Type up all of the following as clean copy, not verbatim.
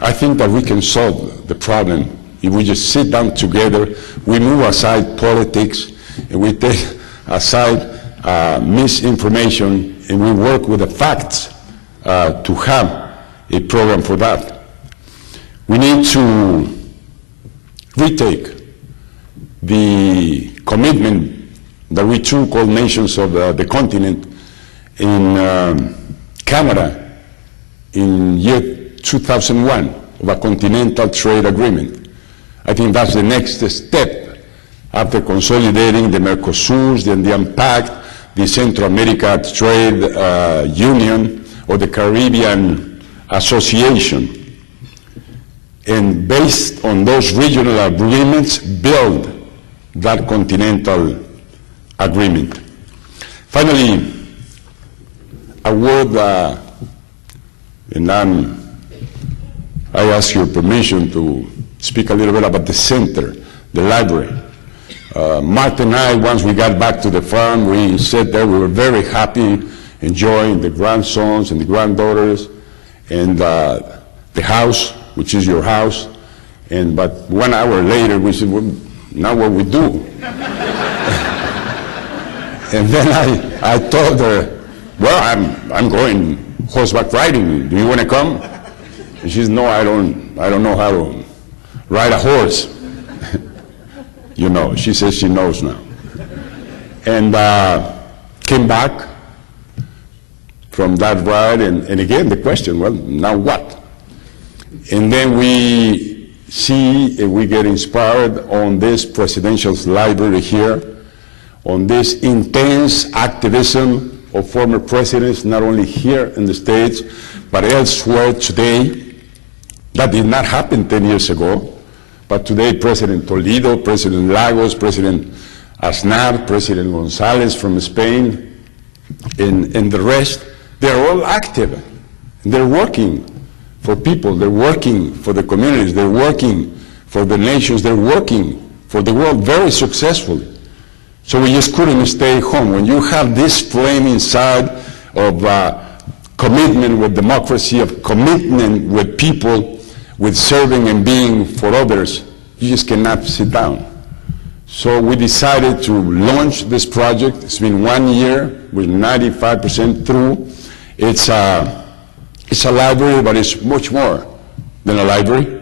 I think that we can solve the problem if we just sit down together, we move aside politics, and we take aside misinformation, and we work with the facts to have a program for that. We need to retake the commitment that we took, all nations of the continent, in Canada in year 2001 of a continental trade agreement. I think that's the next step after consolidating the Mercosur, the Andean Pact, the Central America Trade Union, or the Caribbean Association. And based on those regional agreements, build that continental agreement. Finally, a word, and I ask your permission to speak a little bit about the center, the library. Martha and I, once we got back to the farm, we sat there, we were very happy, enjoying the grandsons and the granddaughters, and the house, which is your house. But 1 hour later, we said, well, now what we do? And then I told her, well, I'm going horseback riding. Do you want to come? And she said, no, I don't know how to ride a horse. You know, she says she knows now. And came back from that ride, and again the question, well, now what? And then we see, and we get inspired on this presidential library here, on this intense activism of former presidents, not only here in the States, but elsewhere today. That did not happen 10 years ago, but today President Toledo, President Lagos, President Aznar, President Gonzalez from Spain, and the rest, they're all active. They're working for people, they're working for the communities, they're working for the nations, they're working for the world very successfully. So we just couldn't stay home. When you have this flame inside of commitment with democracy, of commitment with people, with serving and being for others, you just cannot sit down. So we decided to launch this project. It's been 1 year, we're 95% through. It's a library, but it's much more than a library.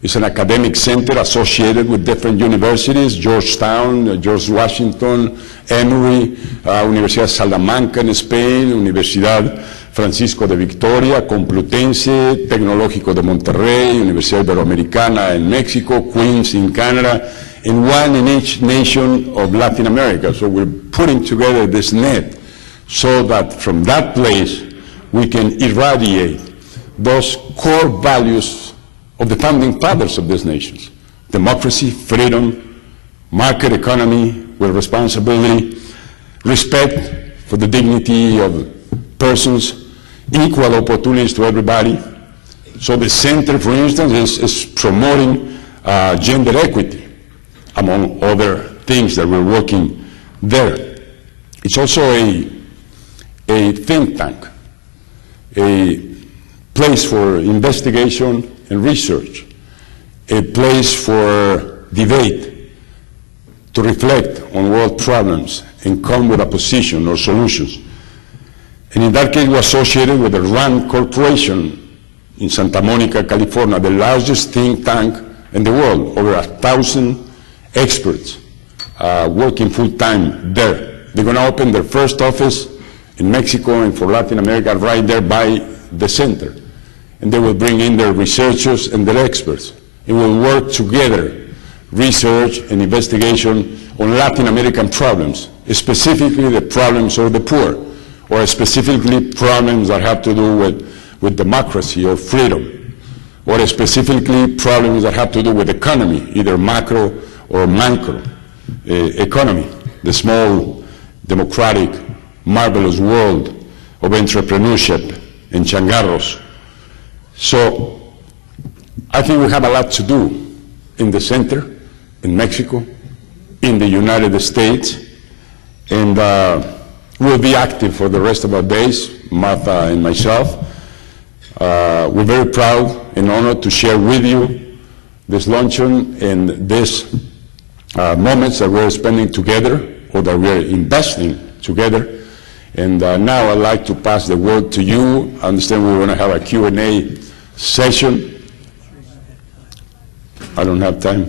It's an academic center associated with different universities, Georgetown, George Washington, Emory, Universidad Salamanca in Spain, Universidad Francisco de Victoria, Complutense, Tecnológico de Monterrey, Universidad Iberoamericana in Mexico, Queens in Canada, and one in each nation of Latin America. So we're putting together this net so that from that place we can irradiate those core values of the founding fathers of these nations: democracy, freedom, market economy with responsibility, respect for the dignity of persons, equal opportunities to everybody. So the center, for instance, is promoting gender equity, among other things that we're working there. It's also a think tank, a place for investigation and research, a place for debate, to reflect on world problems and come with a position or solutions. And in that case, we're associated with the RAND Corporation in Santa Monica, California, the largest think tank in the world, over 1,000 experts working full-time there. They're going to open their first office in Mexico and for Latin America right there by the center. And they will bring in their researchers and their experts. And we'll work together, research and investigation on Latin American problems, specifically the problems of the poor, or specifically problems that have to do with democracy or freedom, or specifically problems that have to do with economy, either macro or micro economy, the small, democratic, marvelous world of entrepreneurship and changarros. So I think we have a lot to do in the center, in Mexico, in the United States, and we'll be active for the rest of our days, Martha and myself. We're very proud and honored to share with you this luncheon and these moments that we're spending together, or that we're investing together. And now I'd like to pass the word to you. I understand we're going to have a Q&A session. I don't have time.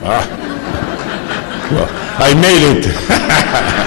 Well, I made it.